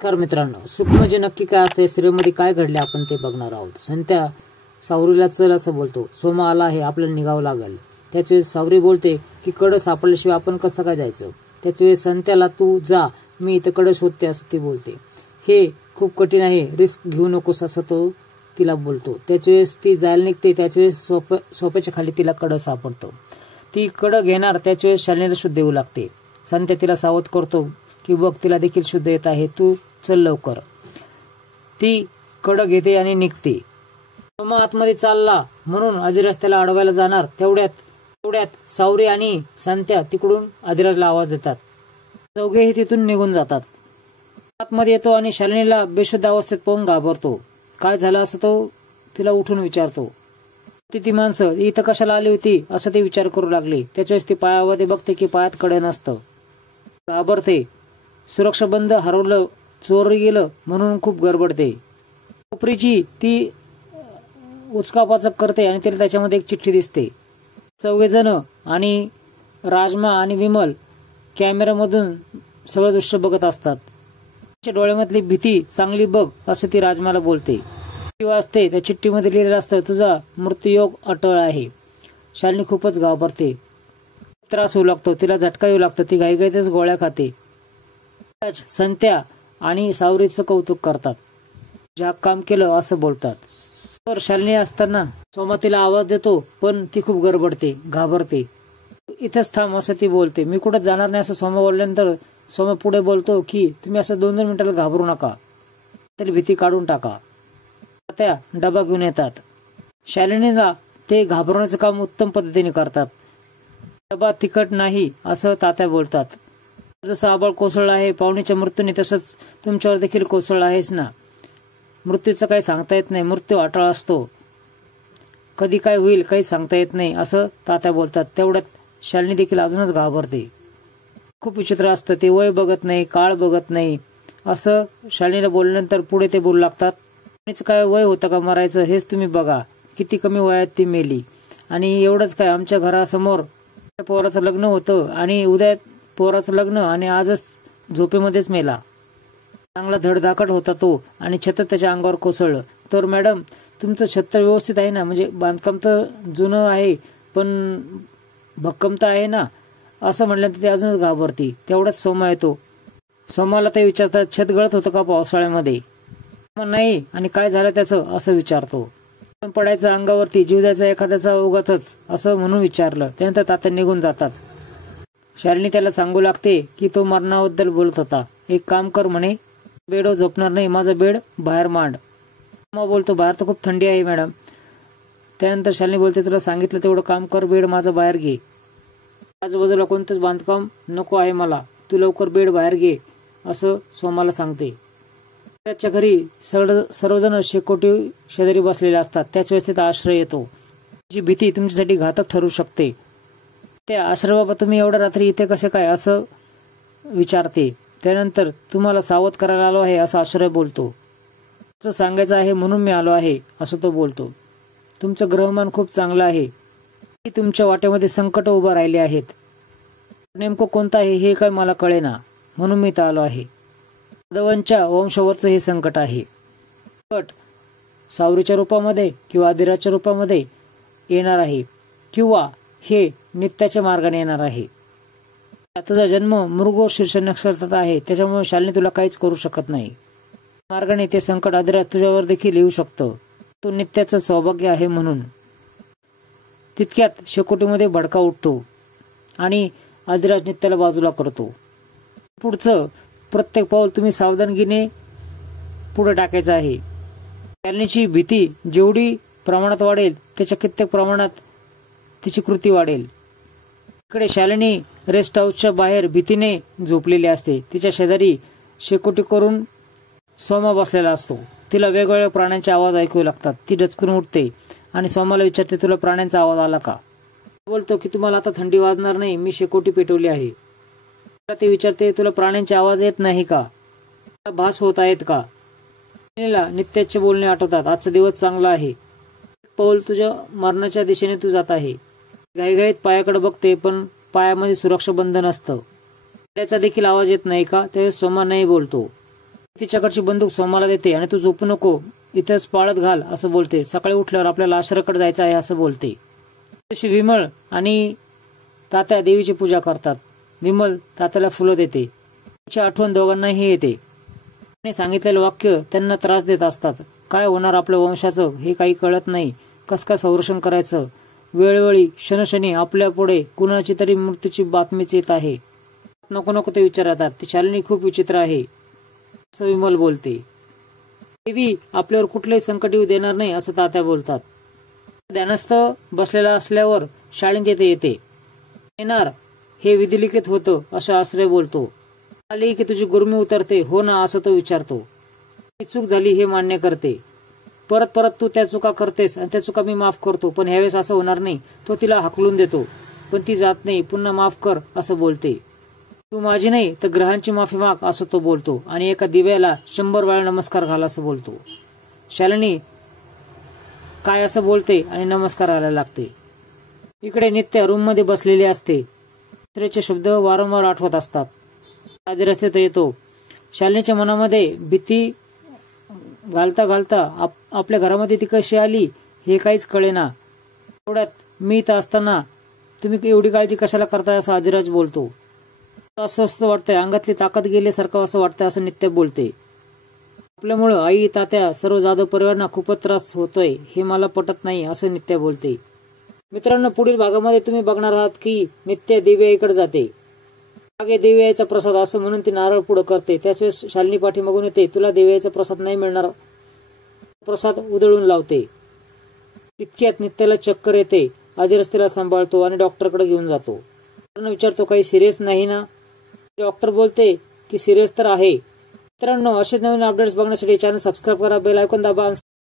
नमस्कार मित्रांनो, सुख म्हणजे नक्की काय असते, श्रीमध्ये काय घडले आपण ते बघणार आहोत. संत्या सावरीला चल असं बोलतो. सोमा आला आहे, आपल्याला निघावं लागेल. त्याच वेळेस सावरी बोलते की कडं सापडल्याशिवाय आपण कसं काय जायचं. त्याच वेळेस संत्याला तू जा, मी इथं कडं शोधते असं ती बोलते. हे खूप कठीण आहे, रिस्क घेऊ नकोस असं तो तिला बोलतो. त्याच वेळेस ती जायला निघते. त्याच वेळेस सोप्याच्या खाली तिला कडं सापडतो. ती कडं घेणार, त्याच वेळेस शालिनीला शुद्ध देऊ लागते. संत्या तिला सावध करतो की बघ, तिला देखील शुद्ध येत आहे, तू चल लवकर. ती कडं घेते आणि निघते. सोमा आतमध्ये चालला म्हणून अधिराज त्याला अडवायला जाणार. तेवढ्यात सावरी आणि संत्या तिकडून अधिराजला आवाज देतात. दोघेही तिथून निघून जातात. आतमध्ये येतो आणि शालिनीला बेशुद्ध अवस्थेत पाहून घाबरतो. काय झालं असं तो तिला उठून विचारतो. ती माणसं इथं कशाला आली होती असं ते विचार करू लागले. त्याच्यावेळेस ती पायामध्ये बघते की पायात कडं नसतं. घाबरते. सुरक्षा बंद हरवलं, चोरी गेलं म्हणून खूप गडबडते. कोपरीची ती उचकापाचक करते आणि तिला त्याच्यामध्ये एक चिठ्ठी दिसते. चौघेजण आणि राजमा आणि विमल कॅमेऱ्यामधून सगळं दृश्य बघत असतात. तिच्या डोळ्यामधली भीती चांगली बघ असं ती राजमाला बोलते. वाचते. त्या चिठ्ठीमध्ये लिहिलेलं असतं, तुझा मृत्यूयोग अटळ आहे. शालिनी खूपच घाबरते. त्रास होऊ लागतो, तिला झटका येऊ लागतो. ती घाईघाईतच गोळ्या खाते. संत्या आणि सावरीचं कौतुक करतात. ज्या काम केलं असं बोलतात. तर शालिनी असताना सोमा तिला आवाज देतो, पण ती खूप गडबडते, घाबरते. इथंच थांब असं ती बोलते. मी कुठं जाणार नाही असं सोमा बोलल्यानंतर सोमा पुढे बोलतो की तुम्ही असं 2-2 मिनिटाला घाबरू नका, त्याला भीती काढून टाका. त्या डबा घेऊन येतात. शालिनीला ते घाबरवण्याचं काम उत्तम पद्धतीने करतात. डबा तिखट नाही असं तात्या बोलतात. जसं आबाळ कोसळलं आहे पाहुणीच्या मृत्यूने, तसंच तुमच्यावर देखील कोसळलं आहेस ना. मृत्यूचं काही सांगता येत नाही, मृत्यू अटळ असतो, कधी काय होईल काही सांगता येत नाही असं तात्या बोलतात. तेवढ्यात शालिनी देखील अजूनच घाबरते. खूप विचित्र असतं, ते वय बघत नाही, काळ बघत नाही असं शालिनीला बोलल्यानंतर पुढे ते बोलू लागतात. काय वय होतं का मरायचं, हेच तुम्ही बघा, किती कमी वयात ती मेली. आणि एवढंच काय, आमच्या घरासमोर पोराचं लग्न होतं आणि उद्या पोराचं लग्न आणि आजच झोपेमध्येच मेला. चांगला धडधाकट होता तो आणि छत्र त्याच्या अंगावर कोसळलं. तर मॅडम तुमचं छत्र व्यवस्थित आहे ना, म्हणजे बांधकाम तर जुनं आहे पण भक्कम तर आहे ना असं म्हणल्यानंतर ते अजूनच घाबरती. तेवढाच सोमा येतो. सोमाला ते विचारतात, छत गळत होतं का पावसाळ्यामध्ये. नाही, आणि काय झालं त्याचं असं विचारतो. पडायचं अंगावरती, जीव द्यायचा एखाद्याचा उगाचच असं म्हणून विचारलं. त्यानंतर तात्या निघून जातात. शालिनी त्याला सांगू लागते की तो मरणाबद्दल बोलत होता. एक काम कर म्हणे, बेडवर झोपणार नाही, माझा बेड बाहेर मांड. मग बोलतो, बाहेर तर खूप थंडी आहे मॅडम. त्यानंतर शालिनी बोलते, तुला सांगितलं तेवढं काम कर, बेड माझा बाहेर घे. आजूबाजूला कोणतंच बांधकाम नको आहे मला, तू लवकर बेड बाहेर घे असं सोमाला सांगते. त्याच्या घरी सर्वजण शेकोटी शेजारी बसलेले असतात. त्याच वेळेस तिथं आश्रय येतो. जी भीती तुमच्यासाठी घातक ठरू शकते. त्या आश्रयबाबा तुम्ही एवढ्या रात्री इथे कसे काय असं विचारते. त्यानंतर तुम्हाला सावध करायला आलो आहे असं आश्रय बोलतो. असं सांगायचं आहे म्हणून मी आलो आहे असं तो बोलतो. तुमचं ग्रहमान खूप चांगलं आहे, तुमच्या वाट्यामध्ये संकट उभं राहिले आहेत. नेमकं कोणतं आहे हे काय मला कळेना, म्हणून मी इथं आलो आहे. यादवांच्या वंशावरचं हे संकट आहे. संकट सावरीच्या रूपामध्ये किंवा अधिराजच्या रूपामध्ये येणार आहे, किंवा हे नित्याच्या मार्गाने येणार आहे. तुझा जन्म मृगशीर्ष नक्षत्रात आहे, त्याच्यामुळे शालिनी तुला काहीच करू शकत नाही. मार्गाने ते संकट अधिराज तुझ्यावर देखील येऊ शकतं. तो नित्याचं सौभाग्य आहे म्हणून. तितक्यात शेकोटीमध्ये भडका उठतो आणि अधिराज नित्याला बाजूला करतो. पुढचं प्रत्येक पाऊल तुम्ही सावधानगीने पुढे टाकायचं आहे. शालिनीची भीती जेवढी प्रमाणात वाढेल त्याच्या कित्येक प्रमाणात तिची कृती वाढेल. इकडे शालिनी रेस्ट हाऊसच्या बाहेर भीतीने झोपलेली असते. तिच्या शेजारी शेकोटी करून सोमा बसलेला असतो. तिला वेगवेगळ्या प्राण्यांचे आवाज ऐकू लागतात. ती डचकून उठते आणि सोमाला विचारते, तुला प्राण्यांचा आवाज आला का. बोलतो की तुम्हाला आता थंडी वाजणार नाही, मी शेकोटी पेटवली आहे. ते विचारते, तुला प्राण्यांचे आवाज येत नाही का, भास होत आहेत का. नित्याचे बोलणे आठवतात. आजचा दिवस चांगला आहे, पाऊल तुझ्या मरणाच्या दिशेने तू जात आहे. घाईघाईत पायाकडे बघते, पण पायामध्ये सुरक्षा बंधन असतं. त्याचा देखील आवाज येत नाही का. त्यावेळेस सोमा नाही बोलतो. तिच्याकडची बंदूक सोमाला देते आणि तू झोपू नको, इथंच पाळत घाल असं बोलते. सकाळी उठल्यावर आपल्याला आश्रयाकडे जायचं आहे असं बोलते. तशी विमल आणि तात्या देवीची पूजा करतात. विमल तात्याला फुलं देते. तिची आठवण दोघांनाही येते. सांगितलेलं वाक्य त्यांना त्रास देत असतात. काय होणार आपल्या वंशाचं हे काही कळत नाही. कस काय संरक्षण करायचं. वेळोवेळी क्षणक्षणी आपल्या पुढे कुणाची तरी मृत्यूची बातमीच येत आहे. नको नको ते विचारतात. ती शालिनी खूप विचित्र आहे असं विमल बोलते. देवी आपल्यावर कुठलंही संकट येऊ देणार नाही असं तात्या बोलतात. ध्यानस्थ बसलेला असल्यावर शालिनी तेथे येते. येणार हे विधिलिखित होतं असं आश्रय बोलतो. आली की तुझी गुरमी उतरते हो ना असं तो विचारतो. चूक झाली हे मान्य करते. परत परत तू त्या चुका करतेस आणि त्या चुका मी माफ करतो, पण ह्यावेळेस असं होणार नाही. तो तिला हाकलून देतो पण ती जात नाही. पुन्हा माफ कर असं बोलते. तू माझी नाही तर ग्रहांची माफी माग असं तो बोलतो आणि एका दिव्याला 100 वेळा नमस्कार घाल असं बोलतो. शालिनी काय असं बोलते आणि नमस्कार घालायला लागते. इकडे नित्या रूम मध्ये बसलेली असते. दुसऱ्याचे शब्द वारंवार आठवत असतात. आधी रस्त्यात येतो. शालिनीच्या मनामध्ये भीती घालता घालता आपल्या घरामध्ये ती कशी आली हे काहीच कळेना. एवढ्यात मी इथं असताना तुम्ही एवढी काळजी कशाला करताय असं आदिराज बोलतो. अस्वस्थ वाटतंय, अंगातली ताकद गेल्यासारखं असं वाटतंय असं नित्या बोलते. आपल्यामुळं आई तात्या सर्व जाधव परिवारांना खूपच त्रास होतोय हे मला पटत नाही असं नित्या बोलते. मित्रांनो, पुढील भागामध्ये तुम्ही बघणार आहात की नित्या देवीआईकडे जाते. मागे देवीआईचा प्रसाद असं म्हणून ती नारळ पुढं करते. त्याच वेळेस शालिनी पाठीमागून येते. तुला देवीआईचा प्रसाद नाही मिळणार प्रसाद उधळून लावते. तितक्यात नित्याला चक्कर येते. आधी रस्त्याला सांभाळतो आणि डॉक्टरकडे घेऊन जातो. विचारतो काही सिरियस नाही ना. डॉक्टर बोलते की सिरियस तर आहे. मित्रांनो, असेच नवीन अपडेट्स बघण्यासाठी चॅनल सबस्क्राईब करा, बेल आयकॉन दाबा.